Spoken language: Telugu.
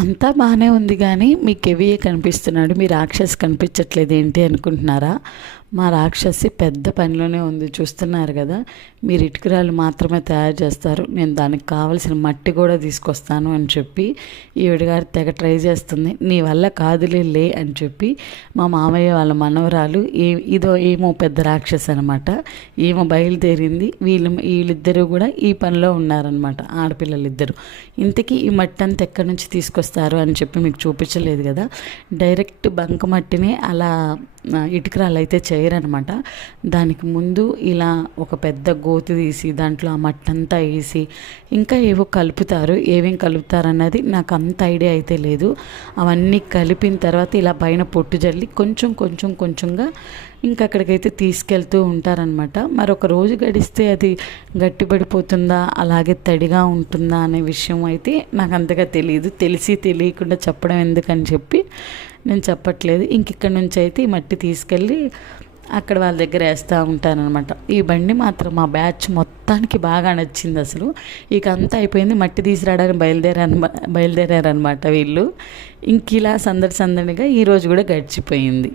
అంతా బాగానే ఉంది కానీ మీ కెవియే కనిపిస్తున్నాడు, మీ రాక్షసి కనిపించట్లేదు ఏంటి అనుకుంటున్నారా? మా రాక్షసి పెద్ద పనిలోనే ఉంది, చూస్తున్నారు కదా. మీరు ఇటుకరాలు మాత్రమే తయారు చేస్తారు, నేను దానికి కావలసిన మట్టి కూడా తీసుకొస్తాను అని చెప్పి ఈవిడ గారు తెగ ట్రై చేస్తుంది. నీ వల్ల కాదులే అని చెప్పి మా మామయ్య వాళ్ళ మనవరాలు ఏమో పెద్ద రాక్షసి అనమాట, ఏమో బయలుదేరింది. వీళ్ళిద్దరూ కూడా ఈ పనిలో ఉన్నారనమాట, ఆడపిల్లలిద్దరు. ఇంతకీ ఈ మట్టి అంతా ఎక్కడి నుంచి తీసుకొస్తారు అని చెప్పి మీకు చూపించలేదు కదా. డైరెక్ట్ బంకమట్టిని అలా ఇటుకరాలు అయితే చేయరనమాట. దానికి ముందు ఇలా ఒక పెద్ద గోతి తీసి దాంట్లో ఆ మట్టి అంతా వేసి ఇంకా ఏవో కలుపుతారు. ఏమేం కలుపుతారు అన్నది నాకు అంత ఐడియా అయితే లేదు. అవన్నీ కలిపిన తర్వాత ఇలా పైన పొట్టు జల్లి కొంచెంగా ఇంకా అక్కడికైతే తీసుకెళ్తూ ఉంటారనమాట. మరొక రోజు గడిస్తే అది గట్టిపడిపోతుందా అలాగే తడిగా ఉంటుందా అనే విషయం అయితే నాకు అంతగా తెలియదు. తెలియకుండా చెప్పడం ఎందుకని చెప్పి నేను చెప్పట్లేదు. ఇక్కడ నుంచి అయితే ఈ మట్టి తీసుకెళ్ళి అక్కడ వాళ్ళ దగ్గర వేస్తూ ఉంటానన్నమాట. ఈ బండి మాత్రం మా బ్యాచ్ మొత్తానికి బాగా నచ్చింది అసలు. ఇక అంతా అయిపోయింది, మట్టి తీసుకురావడానికి బయలుదేరారనమాట వీళ్ళు. ఇలా సందడిగా ఈరోజు కూడా గడిచిపోయింది.